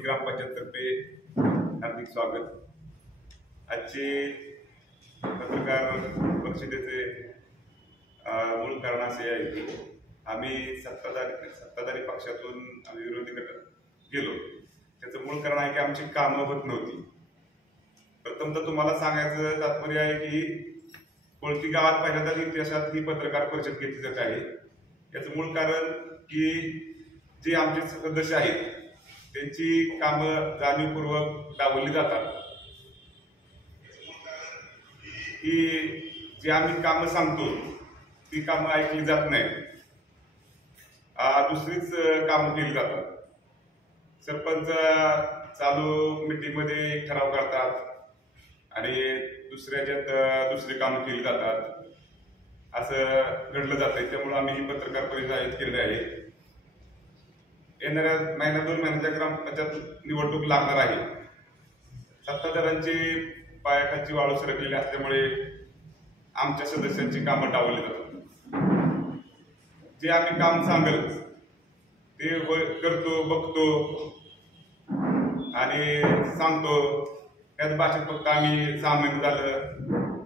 कोळकी ग्रामपंचायततर्फे हार्दिक स्वागत। आजचे पत्रकार परिषदेचे मूळ कारण असे आहे की आम्ही सत्ताधारी पक्षातून आम्ही विरोधी गटात गेलो। त्याचं मूळ कारण आहे की आमची कामं होत नव्हती। प्रथमतः तुम्हाला सांगायचं तात्पर्य आहे की कोळकी गावात पहिल्यांदा इतिहासात ही पत्रकार परिषद घेतली जात आहे। याचं मूळ कारण की जे आमचे सदस्य आहेत त्यांची कामं जाणीवपूर्वक डावलली जातात की जी आम्ही कामं सांगतो ती कामं ऐकली जात नाही, दुसरीच कामं केली जातात। सरपंच चालू मीटिंगमध्ये ठराव करतात आणि दुसऱ्याच्यात दुसरी कामं केली जातात, असं घडलं जातंय। त्यामुळे आम्ही ही पत्रकार परिषद आयोजित केलेली आहे। येणाऱ्या महिन्यात 2 महिन्याच्या ग्रामपंचायत निवडणूक लागणार आहे। सत्ताधाऱ्यांची पायाखालची वाळू सरकलेली असल्यामुळे आमच्या सदस्यांची कामं डावलली जातात। जे आम्ही काम सांगल ते करतो, बघतो आणि सांगतो। त्याच भाषेत फक्त आम्ही 6 महिने झालं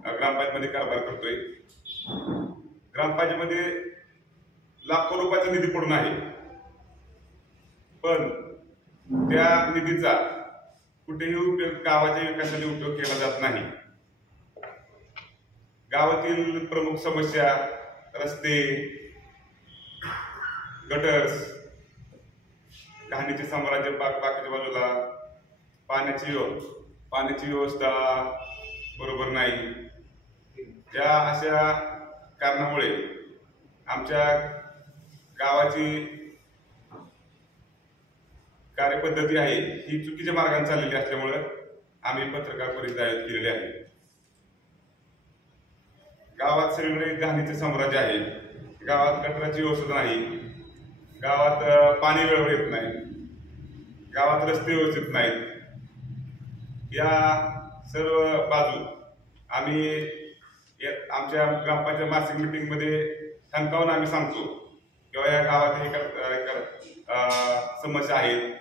ग्रामपंचायतमध्ये कारभार करतोय। ग्रामपंचायतमध्ये लाखो रुपयाचा निधी पडून आहे, पण त्या निधीचा कुठेही उपयोग गावाच्या विकासासाठी उपयोग केला जात नाही। गावातील प्रमुख समस्या रस्ते, गटर्स, घाणीचे साम्राज्य बाकीच्या बाजूला, पाण्याची व्यवस्था बरोबर नाही। या अशा कारणामुळे आमच्या गावाची कार्यपद्धती आहे ही चुकीच्या मार्गाने चाललेली असल्यामुळे आम्ही पत्रकार परिषद आयोजित केलेली आहे। गावात सगळीकडे घाणीचे साम्राज्य आहे। गावात गटराची व्यवस्था नाही, गावात पाणी वेळेवर येत नाही, गावात रस्ते व्यवस्थित नाहीत। या सर्व बाजू आम्ही आमच्या ग्रामपंचायत मासिक मीटिंग मध्ये ठणकावून आम्ही सांगतो किंवा या गावात हे समस्या आहेत,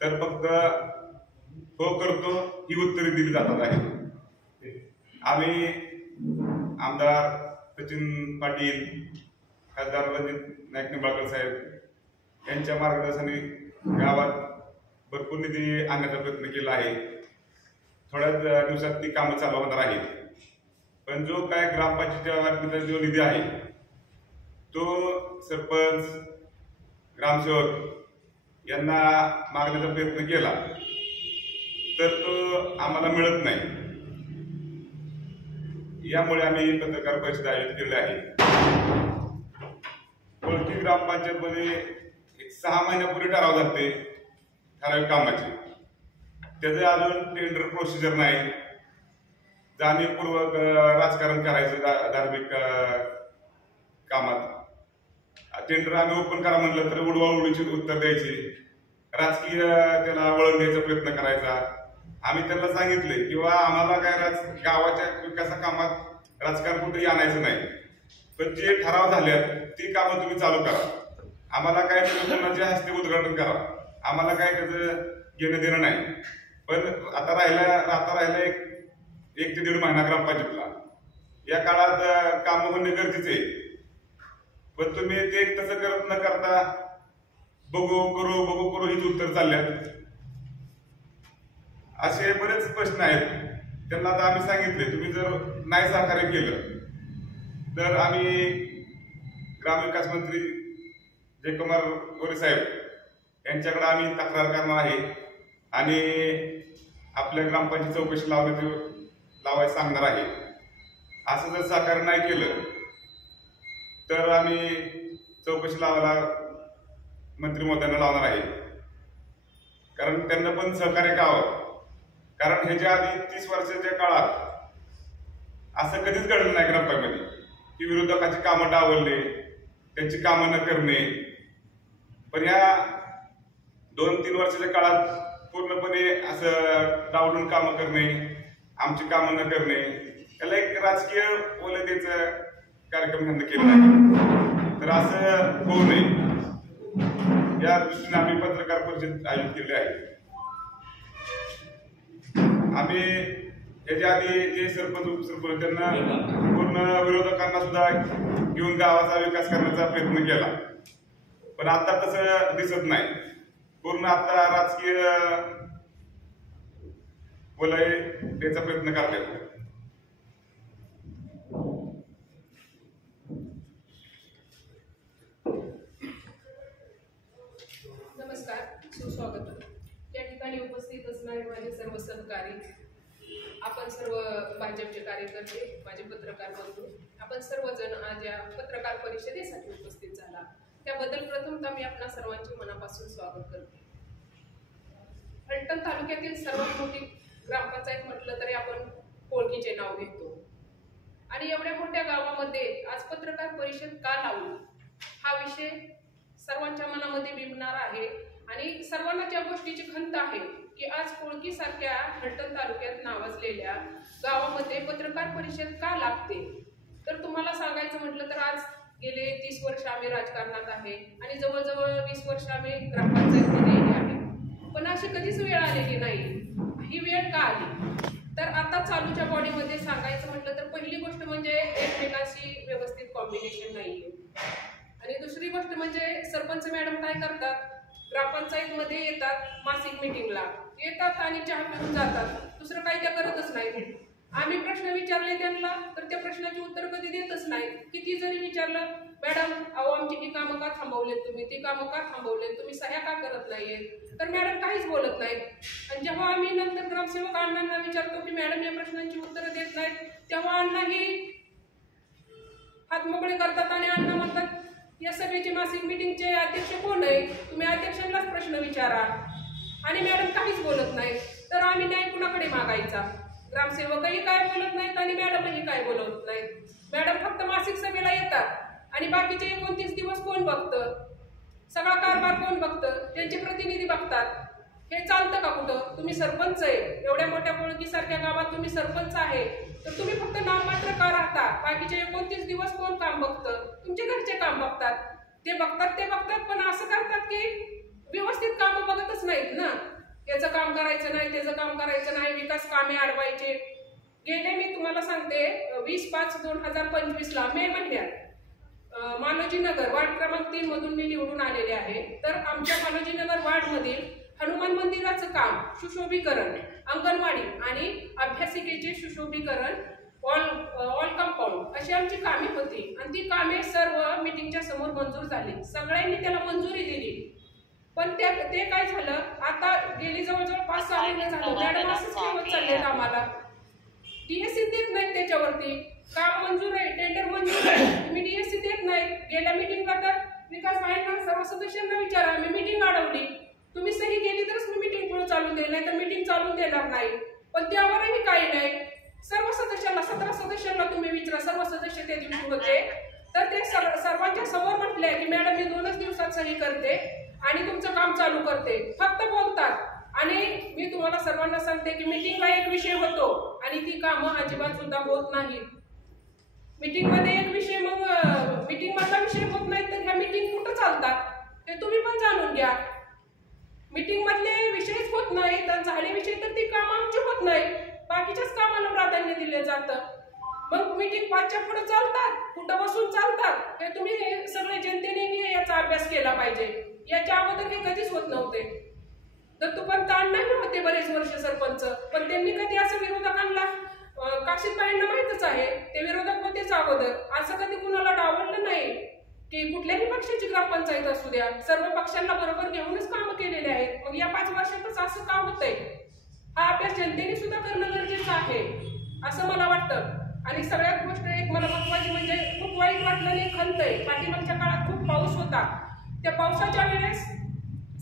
तर फक्त हो करतो ही उत्तरे दिली जातात आहे। आम्ही आमदार सचिन पाटील, खासदार रणजित नाईक निंबाळकर साहेब यांच्या मार्गदर्शनाने गावात भरपूर निधी आणण्याचा प्रयत्न केला आहे। थोड्याच दिवसात ती कामं चालू होणार आहेत। पण जो काय ग्रामपंचायतीच्या जो निधी आहे तो सरपंच, ग्रामसेवक यांना मागण्याचा प्रयत्न केला तर तो आम्हाला मिळत नाही। यामुळे आम्ही पत्रकार परिषद आयोजित केली आहे। कोळकी ग्रामपंचायत मध्ये 6 महिन्यापूर्वी ठराव झाले ठराविक कामाचे, त्याचे अजून टेंडर प्रोसिजर नाही। जाणीवपूर्वक राजकारण करायचं धार्मिक कामात। टेंडर आम्ही ओपन करा म्हणलं तर उडवाउडवीची उत्तर द्यायची, राजकीय त्याला वळण द्यायचा प्रयत्न करायचा। आम्ही त्यांना सांगितले किंवा आम्हाला काय गावाच्या विकासा कामात राजकारण कुठेही आणायचं नाही, पण जे ठराव झाल्यात ती कामं तुम्ही चालू करा। आम्हाला काय कोणाच्या हस्ते उद्घाटन करा, आम्हाला काय त्याचं घेणं देणं नाही। पण आता राहिला 1 ते 1.5 महिना ग्रामपंचायतला, या काळात कामं होणे गरजेचे आहे। पण तुम्ही ते तसं न करता बघू करू हीच उत्तर चालल्यात। असे बरेच प्रश्न आहेत। त्यांना आता आम्ही सांगितले तुम्ही जर नाही सहकार्य केलं तर आम्ही ग्रामविकास मंत्री जयकुमार गोरे साहेब यांच्याकडे आम्ही तक्रार करणार आहे आणि आपल्या ग्रामपंचायत चौकशी लावायला सांगणार आहे। असं जर सहकार्य नाही केलं तर आम्ही चौकशी लावायला मंत्री महोदयांना लावणार आहे, कारण त्यांना पण सहकार्य करावं। कारण ह्याच्या आधी 30 वर्षाच्या काळात असं कधीच घडलं नाही ग्रामपंचायतीमध्ये की विरोधकांची कामं डावलणे, त्यांची कामं न करणे। पण या 2-3 वर्षाच्या काळात पूर्णपणे असं डावलून कामं करणे, आमची कामं न करणे, त्याला एक राजकीय ओलाद्याचा कार्यक्रम त्यांनी केला आहे। तर असं होऊ नये या दृष्टीने आम्ही पत्रकार परिषद आयोजित केली आहे. आम्ही याच्या आधी जे सरपंच उपसरपंच त्यांना पूर्ण विरोधकांना सुद्धा घेऊन गावाचा विकास करण्याचा प्रयत्न केला, पण आता तसं दिसत नाही. पूर्ण आता राजकीय बोलाय त्याचा प्रयत्न करतात. नमस्कार, सुस्वागत. या ठिकाणी उपस्थित असणारे माझे सर्व सहकारी, आपण सर्व भाजपचे कार्यकर्ते, माझे पत्रकार बंधू, आपण सर्वजण आज या पत्रकार परिषदेसाठी उपस्थित झाला त्याबद्दल प्रथमतः मी आपणा सर्वांचे मनापासून स्वागत करते. फलटण तालुक्यातील सर्वात मोठी ग्रामपंचायत म्हटलं तरी आपण कोळकीचे नाव घेतो आणि एवढ्या मोठ्या गावामध्ये आज पत्रकार परिषद का लावली हा विषय सर्वांच्या मनामध्ये बिंबणारा आहे आणि सर्वांना त्या गोष्टीची खंत आहे की आज कोळकी सारख्या फलटण तालुक्यात नावाजलेल्या गावामध्ये पत्रकार परिषद का लागते. तर तुम्हाला सांगायचं म्हटलं तर आज गेले 30 वर्ष आम्ही राजकारणात आहे आणि जवळजवळ 20 वर्ष आम्ही ग्रामपंचायतीमध्ये आहे, पण अशी कधीच वेळ आलेली नाही. ही वेळ का आली तर आता चालूच्या बॉडीमध्ये सांगायचं म्हटलं तर पहिली गोष्ट म्हणजे एकमेकांशी व्यवस्थित कॉम्बिनेशन नाहीये आणि दुसरी गोष्ट म्हणजे सरपंच मॅडम काय करतात, ग्रामपंचायतमध्ये येतात, मासिक मीटिंगला येतात आणि चहा पिऊन जातात, दुसरं काही त्या करतच नाही. आम्ही प्रश्न विचारले त्यांना तर त्या प्रश्नाची उत्तर कधी देतच नाही. किती जरी विचारलं, मॅडम अहो आमची ही कामं का थांबवलेत तुम्ही, ती कामं का थांबवलेत तुम्ही, सह्या का करत नाहीयेत, तर मॅडम काहीच बोलत नाहीत. आणि जेव्हा आम्ही नंतर ग्रामसेवक अण्णांना विचारतो की मॅडम या प्रश्नांची उत्तरं देत नाहीत, तेव्हा अण्णाही हात मोकळे करतात आणि अण्णा म्हणतात या सभेचे मासिक मीटिंगचे अध्यक्ष कोण आहे, तुम्ही अध्यक्षांनाच प्रश्न विचारा. आणि मॅडम काहीच बोलत नाहीत. तर आम्ही न्याय कुणाकडे मागायचा. ग्रामसेवकही काय बोलत नाहीत आणि मॅडमही काय बोलत नाहीत. मॅडम फक्त मासिक सभेला येतात आणि बाकीचे 29 दिवस कोण बघतं, सगळा कारभार कोण बघतं, त्यांचे प्रतिनिधी बघतात. हे चालतं का कुठं? तुम्ही सरपंच आहे, एवढ्या मोठ्या कोळकी सारख्या गावात तुम्ही सरपंच आहे, तर तुम्ही फक्त नाममात्र का राहता, बाकीचे 29 दिवस कोण काम बघतं, तुमचे घरचे काम बघतात. ते बघतात पण असं करतात की व्यवस्थित कामं बघतच नाहीत ना. याचं काम करायचं नाही, त्याचं काम करायचं नाही, विकास कामे अडवायचे. गेले मी तुम्हाला सांगते 20/5/2025 मे महिन्यात मालोजीनगर वार्ड क्रमांक 3 मधून मी निवडून आलेले आहे. तर आमच्या मालोजीनगर वार्ड मधील हनुमान मंदिराचं काम, सुशोभीकरण, अंगणवाडी आणि अभ्यासिकेचे सुशोभीकरण, ऑल कंपाऊंड अशी आमची कामे होती आणि ती कामे सर्व मीटिंगच्या समोर मंजूर झाली. सगळ्यांनी त्याला मंजुरी दिली. पण ते काय झालं, आता गेली जवळजवळ 5-6 महिने झाले मॅडम असंच ठेवत चाललेत आम्हाला. डीएससी देत नाहीत, त्याच्यावरती काम मंजूर आहे, टेंडर मंजूर आहे, तुम्ही डीएससी देत नाही. गेल्या मीटिंगला तर विकास आयोगाने सर्व सदस्यांना विचारा, मी मीटिंग अडवली, तुम्ही सही केली तरच मी मीटिंग पुढे चालून देईल, नाही तर मीटिंग चालून देणार नाही. पण त्यावरही काही नाही. सर्व सदस्यांना 17 सदस्यांना तुम्ही विचारा, सर्व सदस्य त्या दिवशी होते, तर ते सर्वांच्या समोर म्हटले की मॅडम मी 2च दिवसात सही करते आणि तुमचं काम चालू करते. फक्त बोलतात. आणि मी तुम्हाला सर्वांना सांगते की मीटिंगला एक विषय होतो आणि ती कामं अजिबात सुद्धा होत नाहीत. मीटिंग मध्ये एक विषय, मग मीटिंग मधला विषय होत नाही तर ह्या मीटिंग कुठं चालतात ते तुम्ही पण जाणून घ्या. मीटिंग मधले विषयच होत नाहीत आणि झाले विषय तर ती कामं आमची होत नाही, बाकीच्याच कामाला प्राधान्य दिले जातं. मग मीटिंग 5च्या पुढे चालतात, कुठं बसून चालतात, हे तुम्ही सगळे जनतेने याचा अभ्यास केला पाहिजे. याच्या अगोदर हे कधीच होत नव्हते. दत्तूपंत अण्णाही होते बरेच वर्ष सरपंच, पण त्यांनी कधी असं विरोधकांना, काशीदबाईंना माहितच आहे ते विरोधक होतेच अगोदर, असं कधी कुणाला डावललं नाही की कुठल्याही पक्षाची ग्रामपंचायत असू द्या, सर्व पक्षांना बरोबर घेऊनच कामं केलेले आहेत. मग या 5 वर्षातच असं का होतंय, हा अभ्यास जनतेने सुद्धा करणं गरजेचं आहे असं मला वाटतं. आणि सगळ्यात गोष्ट एक मला महत्वाची म्हणजे खूप वाईट वाटलं आणि खंत आहे. पाठीमागच्या काळात खूप पाऊस होता, त्या पावसाच्या वेळेस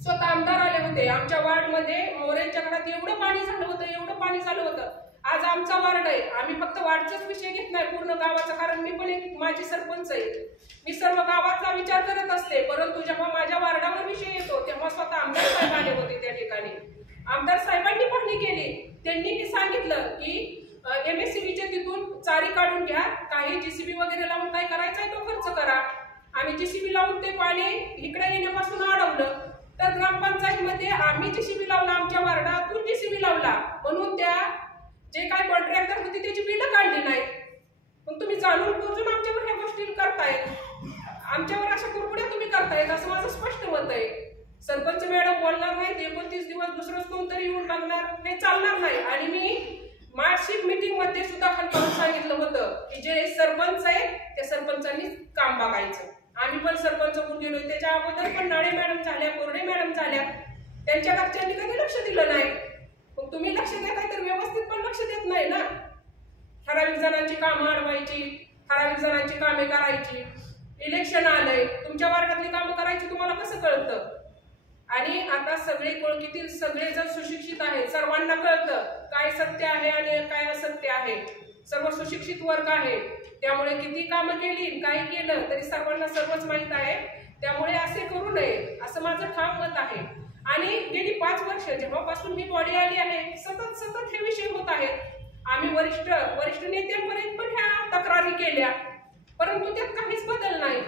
स्वतः आमदार आले होते आमच्या वार्डमध्ये. मोरेंच्या घरात एवढं पाणी झालं होतं. आज आमचा वार्ड आहे, आम्ही फक्त वार्डचाच विषय घेत नाही, पूर्ण गावाचा, कारण मी पण एक माझी सरपंच आहे, मी सर्व गावाचा विचार करत असते. परंतु जेव्हा माझ्या वार्डावर विषय येतो तेव्हा स्वतः आमदार साहेब आले होते त्या ठिकाणी. आमदार साहेबांनी पाहणी केली, त्यांनी सांगितलं की MSCBच्या तिथून चारी काढून घ्या, काही JCB वगैरे लावून काय करायचा आहे तो खर्च करा. आम्ही JCB लावून ते पाणी इकडे येण्यापासून अडवलं. तर ग्रामपंचायतमध्ये आम्ही JCB लावला, आमच्या वार्डातून JCB लावला, म्हणून त्या जे काय कॉन्ट्रॅक्टर होती त्याची बिलं काढली नाही. मग तुम्ही जाणून बुजून आमच्यावर ह्या गोष्टी करताय, आमच्यावर अशा कुरकुड्या तुम्ही करतायत असं माझं स्पष्ट मत आहे. सरपंच मॅडम बोलणार नाही, 29 दिवस दुसरंच कोणतरी येऊन बघणार, हे चालणार नाही. आणि मी मार्चशिप मीटिंग मध्ये सुद्धा खाली सांगितलं होतं की जे सरपंच आहेत त्या सरपंचांनी काम बघायचं. आम्ही पण सरपंच होऊन गेलो, त्याच्या अगोदर पण नाळे मॅडम झाल्या, कोरडे मॅडम झाल्या, त्यांच्या घरच्यांनी कधी लक्ष दिलं नाही. मग तुम्ही लक्ष देताय तर व्यवस्थित पण लक्ष देत नाही ना. ठराविक जणांची कामं अडवायची, ठराविक जणांची कामे करायची. इलेक्शन आलंय, तुमच्या वार्डातली कामं करायची तुम्हाला कसं कळतं? आणि आता सगळे कोळकीतील सगळे जर सुशिक्षित आहेत, सर्वांना कळतं काय सत्य आहे आणि काय असत्य आहे. सर्व सुशिक्षित वर्ग आहे, त्यामुळे किती कामं केली काय केलं तरी सर्वांना सर्वच माहीत आहे. त्यामुळे असे करू नये असं माझं ठाम मत आहे. आणि गेली 5 वर्ष जेव्हापासून ही बॉडी आली आहे, सतत हे विषय होत आहेत. आम्ही वरिष्ठ नेत्यांपर्यंत पण ह्या तक्रारी केल्या, परंतु त्यात काहीच बदल नाही.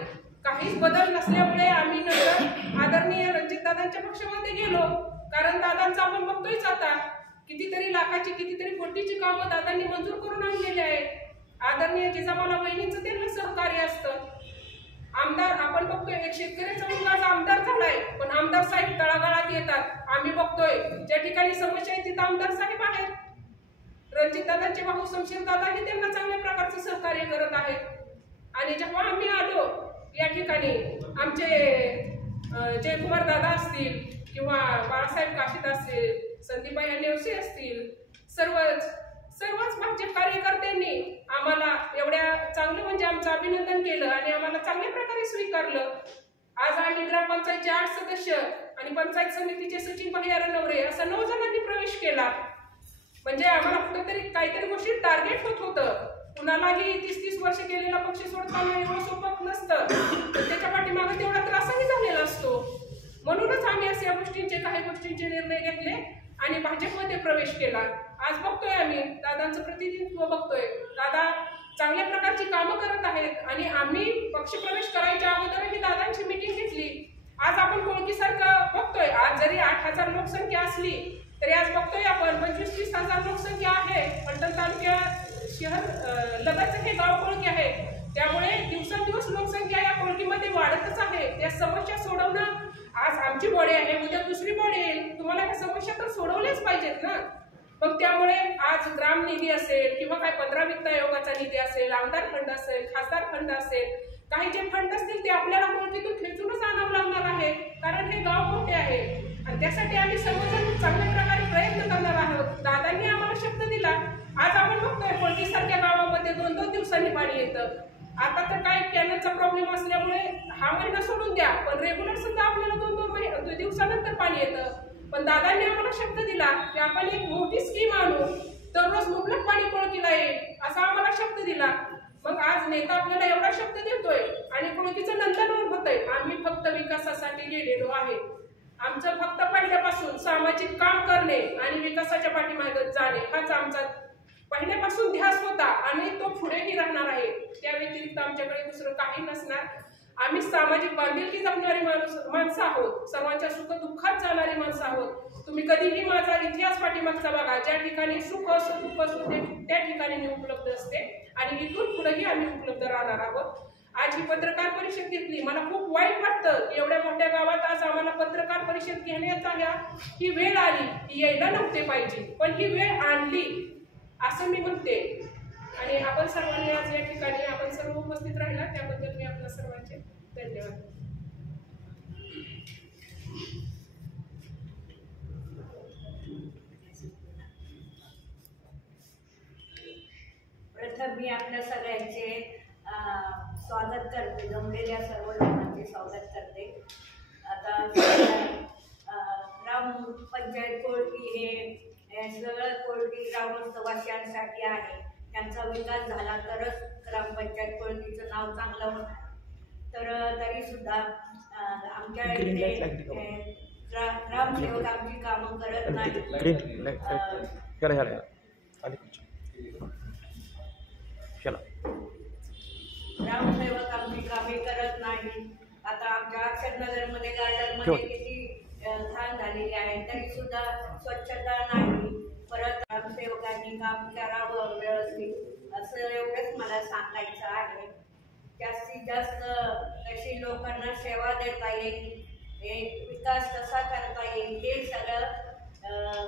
काहीच बदल नसल्यामुळे आम्ही नंतर आदरणीय रणजितदादांच्या पक्षामध्ये गेलो. कारण दादांचं आपण बघतोयच आता, कितीतरी लाखाची कितीतरी कोटीची कामं दादांनी मंजूर करून आणलेली आहे. आदरणीय जिजामाला वहिनींचं त्यांना सहकार्य असतं. आमदार आपण बघतोय, एक शेतकऱ्याचा मुलगा आज आमदार झालाय, पण आमदार साहेब तळागाळात येतात. आम्ही बघतोय ज्या ठिकाणी समस्या आहे तिथं आमदार साहेब आहेत. रणजितदादांचे भाऊ शमशेरदादाही त्यांना चांगल्या प्रकारचं सहकार्य करत आहेत. आणि जेव्हा आम्ही आलो या ठिकाणी, आमचे जयकुमार दादा असतील किंवा बाळासाहेब काशीद असतील, संदीपाई नेवसे असतील, सर्वच भाजप कार्यकर्त्यांनी आम्हाला एवढ्या चांगलं म्हणजे आमचं अभिनंदन केलं आणि आम्हाला चांगल्या प्रकारे स्वीकारलं. आज आम्ही ग्रामपंचायतचे 8 सदस्य आणि पंचायत समितीचे सचिव भैया रणवरे असा 9 जणांनी प्रवेश केला. म्हणजे आम्हाला कुठेतरी काहीतरी गोष्टी टार्गेट होत होतं. कुणालाही 30 वर्ष केलेला पक्ष सोडताना एवढं सोपं नसतं, त्याच्या पाठीमागे तेवढा त्रासही झालेला असतो. म्हणूनच आम्ही अशा काही गोष्टींचे निर्णय घेतले आणि भाजपमध्ये प्रवेश केला. आज बघतोय आम्ही दादांचं प्रतिनिधित्व बघतोय, दादा चांगल्या प्रकारची कामं करत आहेत. आणि आम्ही पक्षप्रवेश करायच्या अगोदरही दादांची मीटिंग घेतली. आज आपण कोळकीसारखं बघतोय, आज जरी 8,000 लोकसंख्या असली तरी आज बघतोय आपण 25-30 हजार लोकसंख्या आहे. पलटण तालुक्यात शहर लगतच हे गाव कोळकी आहे, त्यामुळे दिवसेंदिवस लोकसंख्या या कोळकीमध्ये वाढतच आहे. त्या समस्या सोडवणं, आज आमची बॉडी आहे, उद्या दुसरी बॉडी येईल, तुम्हाला ह्या समस्या तर सोडवल्याच पाहिजेत ना. मग त्यामुळे आज ग्राम निधी असेल किंवा काय 15 वित्त आयोगाचा निधी असेल, आमदार फंड असेल, खासदार फंड असेल, काही जे फंड असतील ते आपल्याला कोळकीतून खेचूनच आणावं लागणार आहे. कारण हे गाव मोठे आहे आणि त्यासाठी आम्ही सर्वजण चांगल्या प्रकारे प्रयत्न करणार आहोत. दादांनी आम्हाला शब्द दिला. आज आपण बघतोय कोळकीसारख्या गावामध्ये 2-2 दिवसांनी पाणी येतं. आता तर काय कॅनलचा प्रॉब्लेम असल्यामुळे हा महिना सोडून द्या, पण रेग्युलर सुद्धा आपल्याला 2-2 दिवसानंतर पाणी येतं. पण दादांनी आम्हाला शब्द दिला की आपण एक मोठी स्कीम आणू, दररोज मुबलक पाणी कोळकीला येईल असा आम्हाला शब्द दिला. मग आज नेता आपल्याला एवढा शब्द देतोय आणि कोळकीचं नंदनवन होतंय. आम्ही फक्त विकासासाठी गेलेलो आहे. आमचं फक्त पहिल्यापासून सामाजिक काम करणे आणि विकासाच्या पाठीमागे जाणे हाच आमचा पहिल्यापासून ध्यास होता आणि तो पुढेही राहणार आहे. त्या व्यतिरिक्त आमच्याकडे दुसरं काही नसणार. आम्ही सामाजिक बांधिलकी जपणारी माणसं आहोत, सर्वांच्या सुख दुःखात जाणारी माणसं आहोत. तुम्ही कधीही माझा इतिहास पाठीमागचा बघा, ज्या ठिकाणी सुख असो दुःख असो त्या ठिकाणी मी उपलब्ध असते आणि इथून पुढेही आम्ही उपलब्ध राहणार आहोत. आज ही पत्रकार परिषद घेतली, मला खूप वाईट वाटतं की एवढ्या मोठ्या गावात आज आम्हाला पत्रकार परिषद घेण्याचा ही वेळ आली. ही यायला नव्हते पाहिजे, पण ही वेळ आणली असं मी म्हणते. आणि आपण सर्वांनी आज या ठिकाणी आपण सर्व उपस्थित राहिला त्याबद्दल मी आपल्या सर्वांचे धन्यवाद. प्रथम मी आपल्या सगळ्यांचे स्वागत करते, जमलेल्या सर्व लोकांचे स्वागत करते. आता ग्रामपंचायत कोळकी हे सगळं कोळकी ग्रामस्थवासियांसाठी आहे. त्यांचा विकास झाला तरच ग्रामपंचायत कोळकीचं नाव चांगलं होणार. तर तरी सुद्धा आमच्या ग्रामसेवक आमची कामं करत नाही. ग्रामसेवक आमची कामे करत नाही. आता आमच्या अक्षरनगरमध्ये गार्डनमध्ये किती घाण झालेली आहे, तरी सुद्धा स्वच्छता नाही. परत ग्रामसेवकांनी काम करावं व्यवस्थित, असं एवढंच मला सांगायचं आहे. जास्तीत जास्त कशी लोकांना सेवा देता येईल, विकास कसा करता येईल, हे सगळं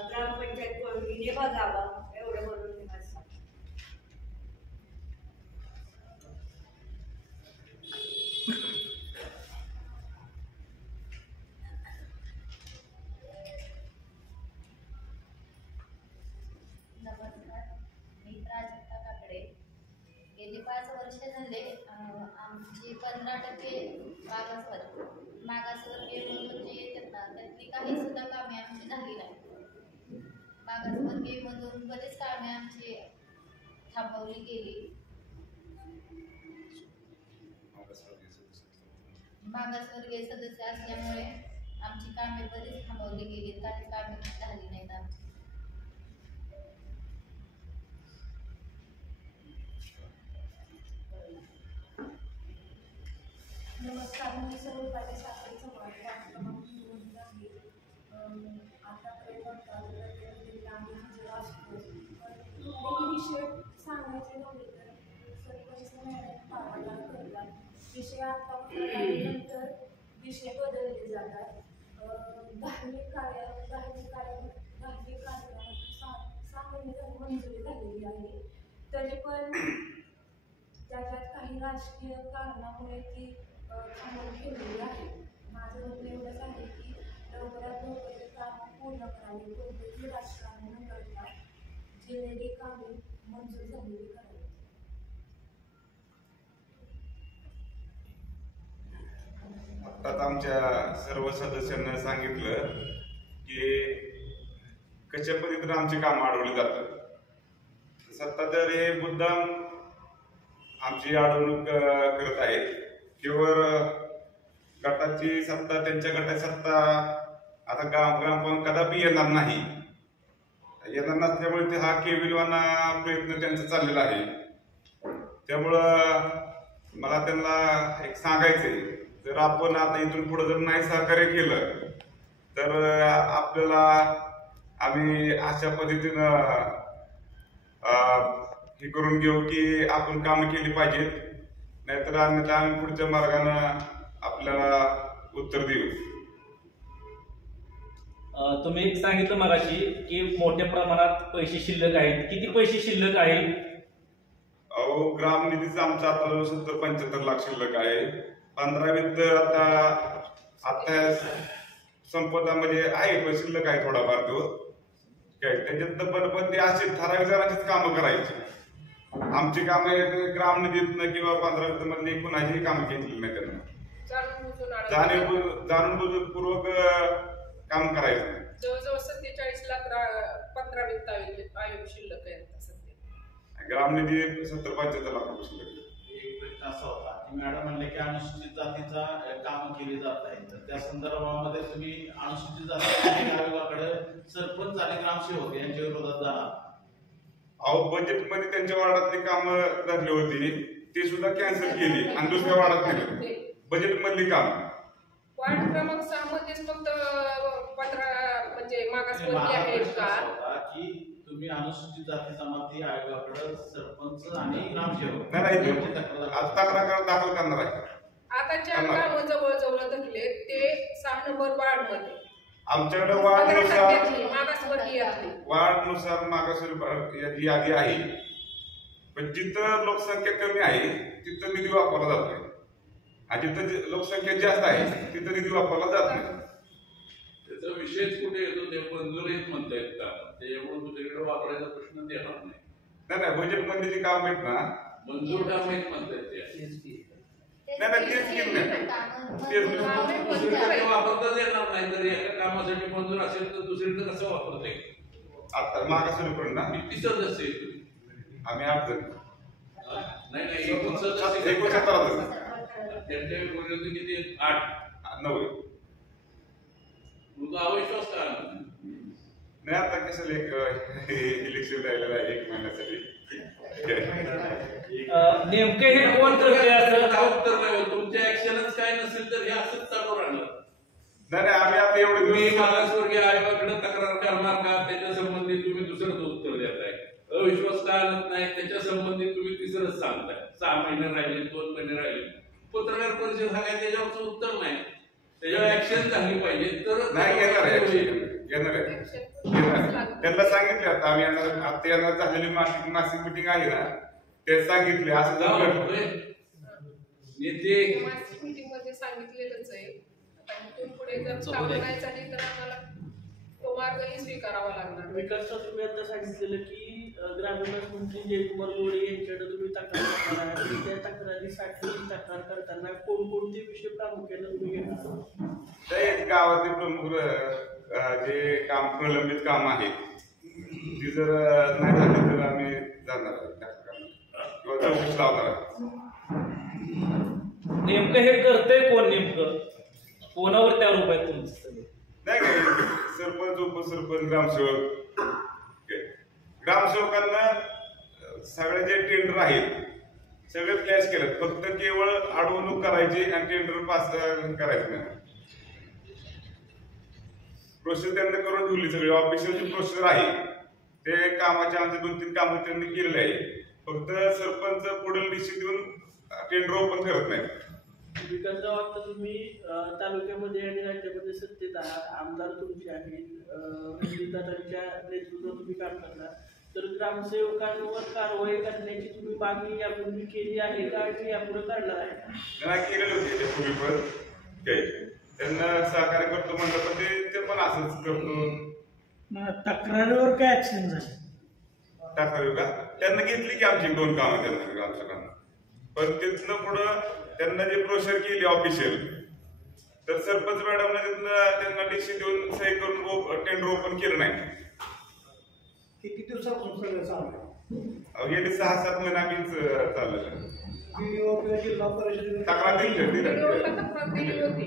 ग्रामपंचायत कोर्टीने बघावं, एवढं बोलून मी मला सांगते. नमस्कार, मी प्राजक्ता काकडे. गेली 5 वर्ष झाले आमची 15% मागासवर्गीय म्हणून जे येतात ना, त्यातली काही सुद्धा कामे आमची झाली नाही. मागासवर्गीयमधून बरेच कामे आमची थांबवली गेली. मागासवर्गीय सदस्य असल्यामुळे आमची कामे बरीच थांबवली गेली, काही कामे झाली नाहीत आमची. नमस्कार, मी सर्वपाठी शास्त्री समाज आतापर्यंत आम्ही हजर असतो. कुठलेही विषय सांगायचे नव्हे तर सरपंच मॅडम पावाला करतात. विषय आतानंतर विषय बदलले जातात. धार्मिक कार्यक्रमात 6 महिने मंजुरी झालेली आहे, तरी पण त्याच्यात काही राजकीय कारणामुळे ती थांबवून ठेवलेली आहे. माझं म्हणणं एवढंच आहे की लवकरात लवकर ते काम पूर्ण करावे, कोणतेही राजकारण न करता जिल्ह्याची कामे मंजूर झालेली करावी. आत्ताच आमच्या सर्व सदस्यांना सांगितलं की कशा पद्धतीने आमची कामं अडवली जातात. सत्ताधारी हे मुद्दाम आमची अडवणूक करत आहेत. केवळ गटाची सत्ता, त्यांच्या गटाची सत्ता आता ग्रामपंचायत कदापि येणार नाही. येणार नसल्यामुळे ते हा केविलवाना प्रयत्न त्यांचा चाललेला आहे. त्यामुळं मला त्यांना एक सांगायचंय, जर आपण आता इथून पुढे जर नाही सहकार्य केलं तर आपल्याला आम्ही अशा पद्धतीनं हे करून घेऊ की आपण कामं केली पाहिजेत, नाहीतर आम्ही पुढच्या मार्गानं आपल्याला उत्तर देऊ. तुम्ही एक सांगितलं मगाशी की मोठ्या प्रमाणात पैसे शिल्लक आहेत. किती पैसे शिल्लक आहेत? अहो, ग्रामनिधीचा आमचा आता 70-75 लाख शिल्लक आहे. 15 वित्त आता संपदामध्ये आहे, पण शिल्लक आहे थोडाफार तो काय. त्याच्यात पण ते असे ठराविक जणांचीच कामं करायची. आमची कामं ग्रामनिधीतनं किंवा 15 वित्त मधली कोणाचीही कामं केलेली नाही. त्यांना जाणूनपूर्वक काम करायचं. जवळजवळ 47 लाख 15 वित्त आयोग शिल्लक आहे सध्या. ग्रामनिधी 70-75 लाख रुपये शिल्लक. एक प्रश्न असा होता की मॅडम म्हणले की अनुसूचित जातीचा काम केली जात आहे, तर त्या संदर्भामध्ये तुम्ही अनुसूचित जाती आयोगाकडे सरपंच आणि ग्रामसेवक यांच्या विरोधात जाणार? अहो, बजेटमध्ये त्यांच्या वार्डातली कामं धरली होती, ती सुद्धा कॅन्सल केली आणि दुसऱ्या वार्डात नेली. बजेट मधली काम वार्ड क्रमांक 6 मध्येच फक्त 15 म्हणजे मागासवर्गीय आहेत का? की तुम्ही अनुसूचित जाती जमाती आयोगाकडे सरपंच आणि ग्रामसेवक नाही, तक्रार दाखल करणार आहे. आता 4 कामं जवळजवळ धरले, ते 6 नंबर वार्ड मध्ये. आमच्याकडे वार्डनुसार मागासवर्गीय याची यादी आहे, पण जिथं लोकसंख्या कमी आहे तिथं निधी वापरला जात नाही, आणि जिथं लोकसंख्या जास्त आहे तिथं निधी वापरला जात नाही. त्याचा विषयच कुठे येतो, ते मंजुरीत म्हणतायत का? त्याच्यामुळे दुसरीकडे वापरायचा प्रश्न येणार नाही. नाही, बजेट मध्ये जी काम आहेत ना, मंजूर काम आहेत म्हणतायत ते. नाही, तेच केलं नाही. दुसरीकडे वापरताच येणार नाही. तर एका कामासाठी मंजूर असेल तर दुसरीकडे कसं वापरता येईल? आता मागासवर्गीय ना किती सदस्य आहेत? आम्ही 8 जण. नाही, एकूण सदस्य 17 जण. त्यांच्या विरोधी किती? 8-9. तुझा अविश्वास का? नाही, आता कसं इलेक्शन राहिलेलं आहे 1 महिन्यासाठी. नेमकं हे कोण करते असं? उत्तर नाही. तुमच्या ऍक्शनच काय नसेल तर हे असंच चालू राहणार. नाही नाही, आम्ही आता एवढे तुम्ही दिवस मागासवर्गीय आयोगाकडे तक्रार करणार का, त्याच्या संबंधित तुम्ही दुसरंच उत्तर देताय. अविश्वास का आणत नाही त्याच्या संबंधित तुम्ही तिसरंच सांगताय. 6 महिने राहिले, 2 महिने राहिले, पत्रकार परिषद हा काय त्याच्यावरचं उत्तर नाही. त्याच्यावर ऍक्शन झाली पाहिजे तर नाही घेणार आहे घेणार आहे घेणार. त्यांना सांगितले आता आम्ही आता येणार झालेली मासिक मिटिंग आहे ना, ते सांगितले असं जर नेते मासिक मीटिंग मध्ये सांगितलेलंच आहे. आता इथून पुढे जर काम नाही झाली तर आम्हाला तो मार्गही स्वीकारावा लागणार. विकासचा तुम्ही आता सांगितलेलं की ग्रामविकास मंत्री जयकुमार लोढे यांच्याकडे तुम्ही तक्रार करणार आहे आणि त्या तक्रारीसाठी तक्रार करताना कोणकोणते विषय प्रामुख्याने तुम्ही घेणार? गावातील प्रमुख जे काम प्रलंबित काम आहे ती जर नाही झाली तर आम्ही जाणार किंवा चौकशी लावणार. नेमकं हे करतंय कोण, नेमकं कोणावर त्या रूप आहे तुमचं? नाही काय सरपंच, उपसरपंच, ग्रामसेवक. ग्रामसेवकांना सगळे जे टेंडर आहेत सगळे फ्लॅश केलेत, फक्त केवळ अडवणूक करायची आणि टेंडर पास करायचं नाही. प्रोसेस त्यांनी करून ठेवली, सगळी ऑफिशियल प्रोसेस आहे. ते कामाच्या आमचे 2-3 कामं त्यांनी केलेले आहे. फक्त सरपंच पुढील निश्चित देऊन टेंडर ओपन करत नाही. विकासराव, आता तुम्ही तालुक्यामध्ये आणि राज्यामध्ये सत्तेत आहात, आमदार तुमचे आहेत, रणजितदादांच्या नेतृत्वात तुम्ही काम करणार, तर ग्रामसेवकांवर कारवाई करण्याची तुम्ही मागणी यापूर्वी केली आहे का आणि यापुढे करणार आहे? त्यांना केलेलं होते त्यापूर्वी पण त्यांना सहकार्य करतो म्हणलं पण ते पण असंच करतो. तक्रारीवर काय ऍक्शन झाली? तक्रार का त्यांना घेतली की आमची 2 कामं त्यांना ग्रामसेवकांना, पण तिथनं पुढं त्यांना जे प्रोसेस केली ऑफिशियल, तर सरपंच मॅडमने तिथनं त्यांना डिसी देऊन सही करून टेंडर ओपन केलं नाही. किती दिवसापासून सगळं चालू? गेली 6-7 महिने आम्हीच चाललेलं. जिल्हा परिषद तक्रार दिली तक्रार दिली होती.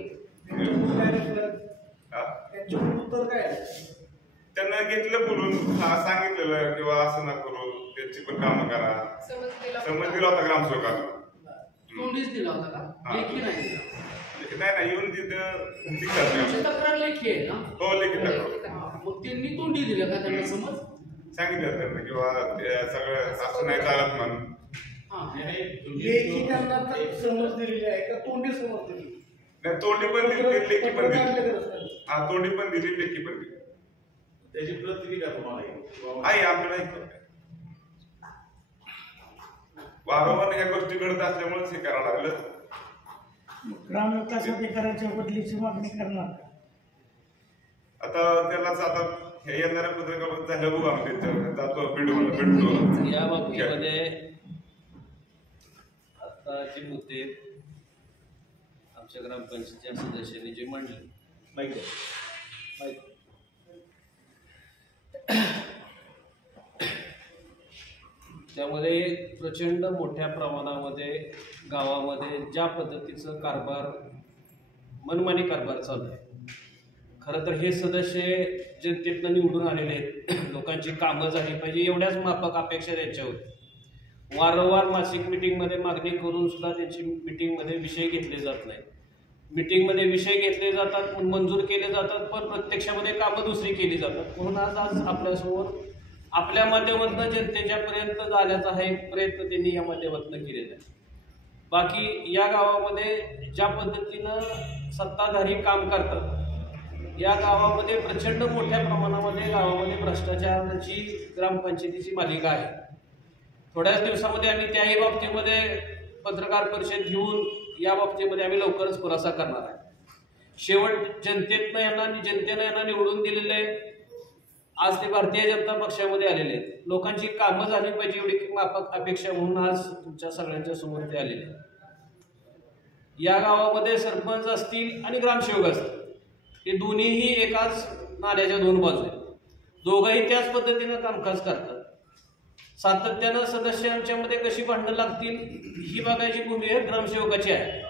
उत्तर काय? त्यांना घेतलं बोलून सांगितलेलं किंवा असं ना करू, त्यांची पण कामं करा. समज दिला होता ग्रामसेवकांना. नोटीस दिला होता का? लेखी नाही नाही येऊन तिथं तक्रार लेखी आहे ना? हो लेखी तक्रार. मग त्यांनी तोंडी दिलं का त्यांना समज? सांगितलं त्यांना किंवा सगळं असं नाही चालत म्हणून. लेखी त्यांना समज दिलेली आहे का तोंडी समज दिली? नाही तोंडी पण दिली, लेखी पण दिली. हा तोंडी पण दिली, लेखी पण दिली. त्याची प्रतिक्रिया तुम्हाला आहे आपल्याला वारंवार या गोष्टी घडत असल्यामुळे हे करावं लागलं. ग्रामविकास अधिकाऱ्याच्या बदलीची मागणी करणार आता त्यालाच आता हे येणाऱ्या पत्रकार झालं बघू आम्ही जातो भेटतो. या बाबतीमध्ये आता जे मुद्दे आमच्या ग्रामपंचायतीच्या सदस्यांनी जे मांडले त्यामध्ये प्रचंड मोठ्या प्रमाणामध्ये गावामध्ये ज्या पद्धतीचं कारभार मनमानी कारभार चालू आहे. खरं तर हे सदस्य जनतेतनं निवडून आलेले आहेत, लोकांची कामं झाली पाहिजे एवढ्याच माफक अपेक्षा त्यांच्या होत्या. वारंवार मासिक मिटिंगमध्ये मागणी करून सुद्धा त्यांची मिटिंगमध्ये विषय घेतले जात नाही. मिटिंगमध्ये विषय घेतले जातात, मंजूर केले जातात, पण प्रत्यक्षामध्ये कामं दुसरी केली जातात. म्हणून आज आपल्यासमोर आपल्या माध्यमातून जनतेच्या पर्यंत जाण्याचा हा एक प्रयत्न त्यांनी या माध्यमातून केलेला आहे. बाकी या गावामध्ये ज्या पद्धतीनं सत्ताधारी काम करतात, या गावामध्ये प्रचंड मोठ्या प्रमाणामध्ये गावामध्ये भ्रष्टाचाराची ग्रामपंचायतीची मालिका आहे. थोड्याच दिवसामध्ये आम्ही त्याही बाबतीमध्ये पत्रकार परिषद घेऊन या बाबतीमध्ये आम्ही लवकरच खुलासा करणार आहे. शेवट जनतेनं यांना निवडून दिलेले, आज ते भारतीय जनता पक्षामध्ये आलेले आहेत. लोकांची कामं झाली पाहिजे एवढी माफक अपेक्षा म्हणून आज तुमच्या सगळ्यांच्या समोर ते आलेले आहेत. या गावामध्ये सरपंच असतील आणि ग्रामसेवक असतील, हे दोन्हीही एकाच नाण्याच्या 2 बाजू आहेत. दोघंही त्याच पद्धतीनं कामकाज करतात. सातत्यानं सदस्यांच्यामध्ये कशी भांडणं लागतील ही बघायची भूमिका ग्रामसेवकाची आहे.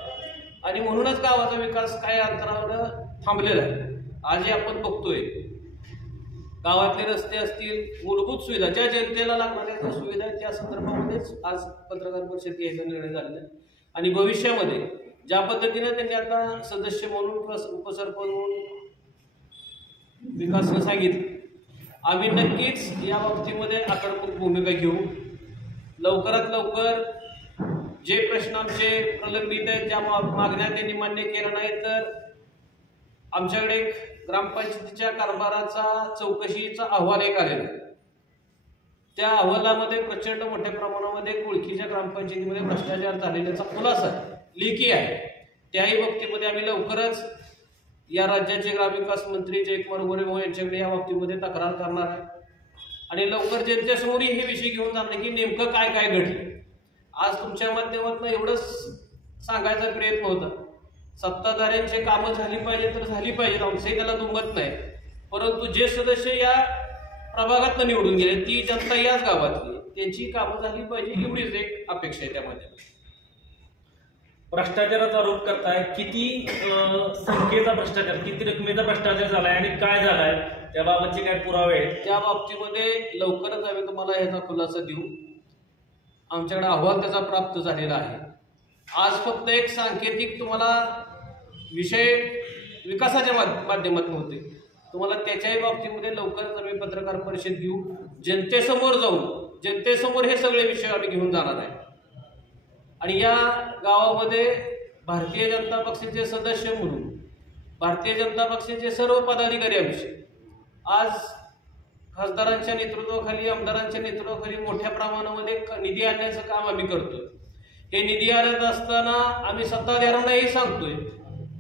आणि म्हणूनच गावाचा विकास काही अंतरावर थांबलेला आहे. आजही आपण बघतोय गावातले रस्ते असतील, मूलभूत सुविधा ज्या जनतेला लागणाऱ्या ज्या सुविधा आहेत त्या संदर्भामध्येच आज पत्रकार परिषद घ्यायचा निर्णय झालेला आहे. आणि भविष्यामध्ये ज्या पद्धतीने त्यांनी आता सदस्य म्हणून उपसरपंच म्हणून विकासने सांगितलं, आम्ही नक्कीच या बाबतीमध्ये आक्रमक भूमिका घेऊ. लवकरात लवकर जे प्रश्न आमचे प्रलंबित आहेत, ज्या मागण्या त्यांनी मान्य केल्या नाही, तर आमच्याकडे ग्रामपंचायतीच्या कारभाराचा चौकशीचा अहवाल एक आलेला आहे. त्या अहवालामध्ये प्रचंड मोठ्या प्रमाणामध्ये कुळखीच्या ग्रामपंचायतीमध्ये भ्रष्टाचार झालेल्याचा खुलासा लेखी आहे. त्याही बाबतीमध्ये आम्ही लवकरच या राज्याचे ग्रामविकास मंत्री जयकुमार गोरे यांच्याकडे या बाबतीमध्ये तक्रार करणार आहे आणि लवकर जनतेसमोर हे विषय घेऊन जाणार की नेमकं काय काय घडलं. आज तुमच्या माध्यमातून एवढंच सांगायचा प्रयत्न होता, सत्ताधाऱ्यांचे कामं झाली पाहिजे तर झाली पाहिजे, आमचंही त्याला दुमत नाही, परंतु जे सदस्य या प्रभागातून निवडून गेले, ती जनता याच गावातली, त्यांची कामं झाली पाहिजे एवढीच एक अपेक्षा आहे. त्या माध्यमात भ्रष्टाचाराचा आरोप करताय, किती संख्येचा भ्रष्टाचार, किती रकमेचा भ्रष्टाचार झालाय आणि काय झालाय त्याबाबतचे काय पुरावे आहेत? त्या बाबतीमध्ये लवकरच आम्ही तुम्हाला याचा खुलासा देऊ. आमच्याकडे अहवाल त्याचा प्राप्त झालेला आहे. आज फक्त एक सांकेतिक तुम्हाला विषय विकासाच्या माध्यमातून होते, तुम्हाला त्याच्याही बाबतीमध्ये लवकरच आम्ही पत्रकार परिषद घेऊ. जनतेसमोर जाऊन जनतेसमोर हे सगळे विषय आम्ही घेऊन जाणार आहे आणि या गावामध्ये भारतीय जनता पक्षाचे सदस्य म्हणून भारतीय जनता पक्षाचे सर्व पदाधिकारी आमचे आज खासदारांच्या नेतृत्वाखाली, आमदारांच्या नेतृत्वाखाली मोठ्या प्रमाणामध्ये निधी आणण्याचं काम आम्ही करतोय. हे निधी आणत असताना आम्ही सत्ताधाऱ्यांनाही सांगतोय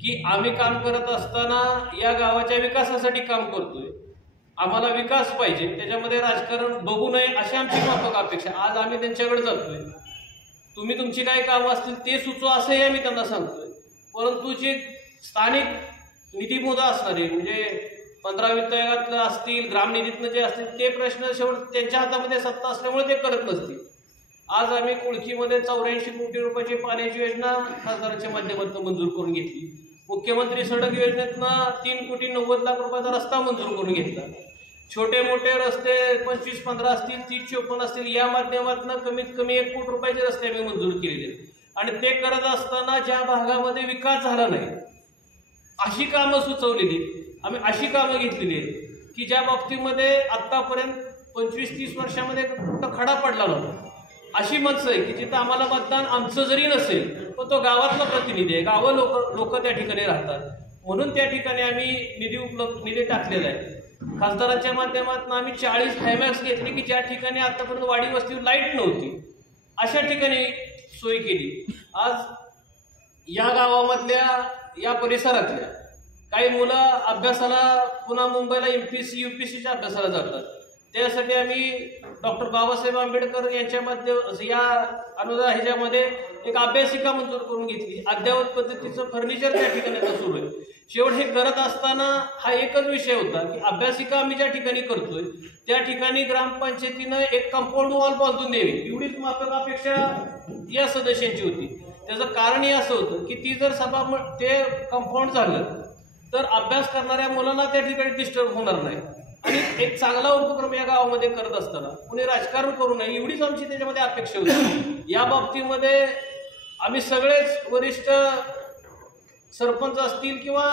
की आम्ही काम करत असताना या गावाच्या विकासासाठी काम करतोय, आम्हाला विकास पाहिजे, त्याच्यामध्ये राजकारण बघू नये अशी आमची व्यापक अपेक्षा. आज आम्ही त्यांच्याकडे जातोय, तुम्ही तुमची काही कामं असतील ते सुचवा असंही आम्ही त्यांना सांगतोय, परंतु जे स्थानिक निधीमुदा असणारे म्हणजे 15 वित्त आयोगातलं असतील, ग्रामनिधीतनं जे असतील ते प्रश्न शेवट त्यांच्या हातामध्ये सत्ता असल्यामुळे ते करत नसतील. आज आम्ही कुळखीमध्ये 84 कोटी रुपयाची पाण्याची योजना खासदारांच्या माध्यमातून मंजूर करून घेतली. मुख्यमंत्री सडक योजनेतनं 3 कोटी 90 लाख रुपयाचा रस्ता मंजूर करून घेतला. छोटे मोठे रस्ते 25-15 असतील, 30-54 असतील, या माध्यमातून कमीत कमी 1 कोटी रुपयाचे रस्ते आम्ही मंजूर केलेले आणि ते करत असताना ज्या भागामध्ये विकास झाला नाही अशी कामं सुचवलेली, आम्ही अशी कामं घेतलेली आहेत की ज्या बाबतीमध्ये आत्तापर्यंत 25-30 वर्षामध्ये कुठं खडा पडला नव्हता. अशी माणसं आहे की जिथं आम्हाला मतदान आमचं जरी नसेल पण तो गावातला प्रतिनिधी आहे, गावं लोक त्या ठिकाणी राहतात, म्हणून त्या ठिकाणी आम्ही निधी टाकलेला आहे. खासदारांच्या माध्यमातून आम्ही 40 हायमॅक्स घेतले की ज्या ठिकाणी आतापर्यंत वाडी वस्तीवर लाईट नव्हती अशा ठिकाणी सोय केली. आज या गावामधल्या या परिसरातल्या काही मुलं अभ्यासाला पुन्हा मुंबईला MPSC UPSCच्या अभ्यासाला जातात, त्यासाठी आम्ही डॉक्टर बाबासाहेब आंबेडकर यांच्या या अनुदान ह्याच्यामध्ये एक अभ्यासिका मंजूर करून घेतली. अद्ययावत पद्धतीचं फर्निचर त्या ठिकाणी आता सुरू आहे. शेवट हे करत असताना हा एकच विषय होता की अभ्यासिका आम्ही ज्या ठिकाणी करतोय त्या ठिकाणी ग्रामपंचायतीनं एक कंपाऊंड वॉल बांधून द्यावी एवढीच माफक अपेक्षा या सदस्यांची होती. त्याचं कारण हे असं होतं की ती जर ते कंपाऊंड झालं तर अभ्यास करणाऱ्या मुलांना त्या ठिकाणी डिस्टर्ब होणार नाही आणि एक चांगला उपक्रम या गावामध्ये करत असताना कुणी राजकारण करू नये एवढीच आमची त्याच्यामध्ये अपेक्षा होती. या बाबतीमध्ये आम्ही सगळेच वरिष्ठ सरपंच असतील किंवा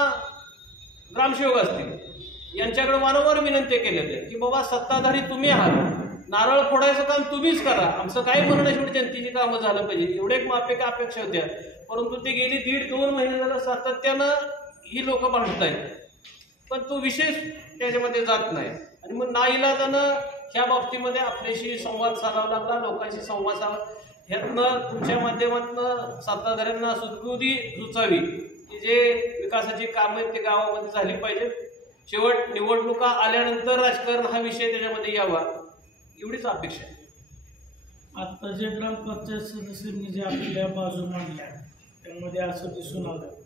ग्रामसेवक असतील यांच्याकडे वारंवार विनंती केल्या आहेत की बाबा सत्ताधारी तुम्ही आहात, नारळ फोडायचं काम तुम्हीच करा, आमचं काय म्हणणं शेवटी जनतेची कामं झालं पाहिजे एवढे एक माफक अपेक्षा होत्या. परंतु ते गेली 1.5-2 महिने झालं सातत्यानं ही लोक भांडत आहेत पण तो विशेष त्याच्यामध्ये जात नाही आणि मग नाईलाजानं ह्या बाबतीमध्ये आपल्याशी संवाद साधावा लागला, लोकांशी संवाद साधावा. ह्यातनं तुमच्या माध्यमातून सत्ताधाऱ्यांना सुदबुद्धी सुचावी की जे विकासाची कामं आहेत ते गावामध्ये झाली पाहिजेत. शेवट निवडणुका आल्यानंतर राजकारण हा विषय त्याच्यामध्ये यावा एवढीच अपेक्षा आहे. आता जे ग्रामपंचायत सदस्यांनी जे आपल्या बाजू मांडल्या त्यामध्ये असं दिसून आलं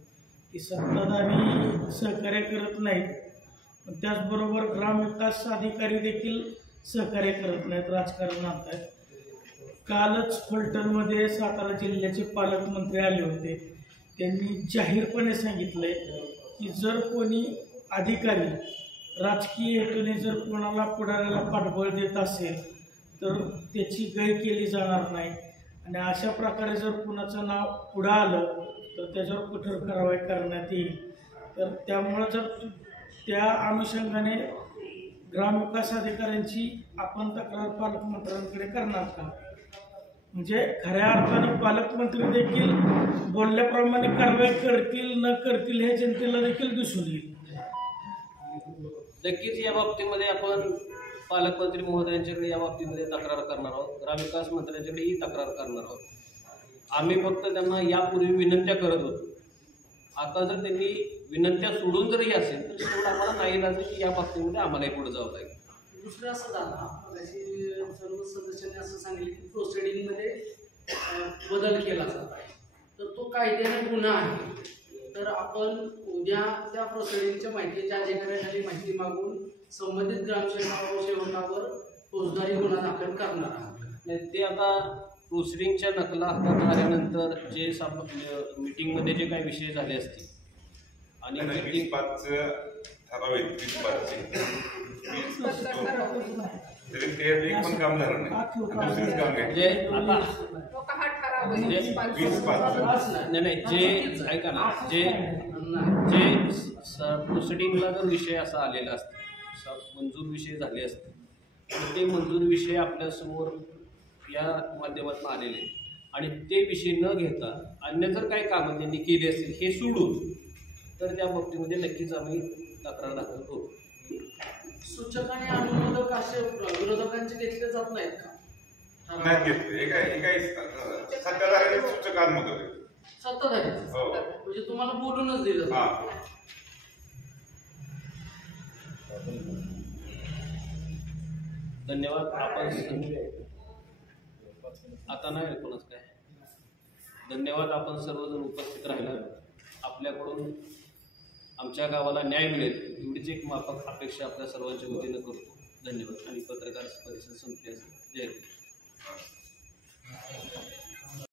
की सत्ताधारी सहकार्य करत नाहीत पण त्याचबरोबर ग्रामविकास अधिकारी देखील सहकार्य करत नाहीत, राजकारण आणतायत. कालच फलटणमध्ये सातारा जिल्ह्याचे पालकमंत्री आले होते, त्यांनी जाहीरपणे सांगितलंय की जर कोणी अधिकारी राजकीय हेतूने जर कोणाला पुढाऱ्याला पाठबळ देत असेल तर त्याची गय केली जाणार नाही आणि अशा प्रकारे जर कोणाचं नाव पुढं आलं तर त्याच्यावर कठोर कारवाई करण्यात येईल. तर त्यामुळं जर त्या अनुषंगाने ग्रामविकास अधिकाऱ्यांची आपण तक्रार पालकमंत्र्यांकडे करणार का? म्हणजे खऱ्या अर्थाने पालकमंत्री देखील बोलल्याप्रमाणे कारवाई करतील न करतील हे जनतेला देखील दिसून येईल. नक्कीच या बाबतीमध्ये आपण पालकमंत्री महोदयांच्याकडे या बाबतीमध्ये तक्रार करणार आहोत, ग्रामविकास मंत्र्यांच्याकडेही तक्रार करणार आहोत. आम्ही फक्त त्यांना यापूर्वी विनंत्या करत होतो. आता जर त्यांनी विनंत्या सोडून जरी असेल तर शेवट आम्हाला नाही लागलं की या बाबतीमध्ये आम्हालाही पुढे जावं लागेल. दुसरं असं झालं अशी सर्व सदस्यांनी असं सांगितलं की प्रोसिडिंगमध्ये बदल केला जात आहे, तर तो कायद्याने गुन्हा आहे. तर आपण उद्या त्या प्रोसिडिंगच्या माहितीच्या अधिकाऱ्याखाली माहिती मागून संबंधित ग्रामसेवकावर फौजदारी गुन्हा दाखल करणार आहात. नाही, ते आता प्रोसिडिंगच्या नकला हातात आल्यानंतर जे मीटिंगमध्ये जे काही विषय झाले असतील आणि मीटिंग ठराव आहेत 20 तरी ते एक पण काम झालं नाही. दुसरीच काम आहे जे आता हा ठराव आहे. म्हणजे 20 नाही जे ऐका ना, जे प्रोसिडिंगला जर विषय असा आलेला असतो, मंजूर विषय झाले असते, तर ते मंजूर विषय आपल्यासमोर या माध्यमातून आलेले आणि ते विषय न घेता अन्य जर काही कामं त्यांनी केली असतील हे सोडून, तर त्या बाबतीमध्ये नक्कीच आम्ही तक्रार दाखल करू. सूचक आणि अनुमोदक असे विरोधकांचे घेतले जात नाहीत का? नाही घेतले. सत्ताधारी सूचकांमध्ये सत्ताधारी हो. म्हणजे तुम्हाला बोलूनच दिलं. धन्यवाद. आपण आता नाही कोणाच काय धन्यवाद. आपण सर्वजण उपस्थित राहिला. आपल्याकडून आमच्या गावाला न्याय मिळेल एवढीच एक माफक अपेक्षा आपल्या सर्वांच्या वतीनं करतो. धन्यवाद. आणि पत्रकार परिषद संपली असेल. जय हिंद.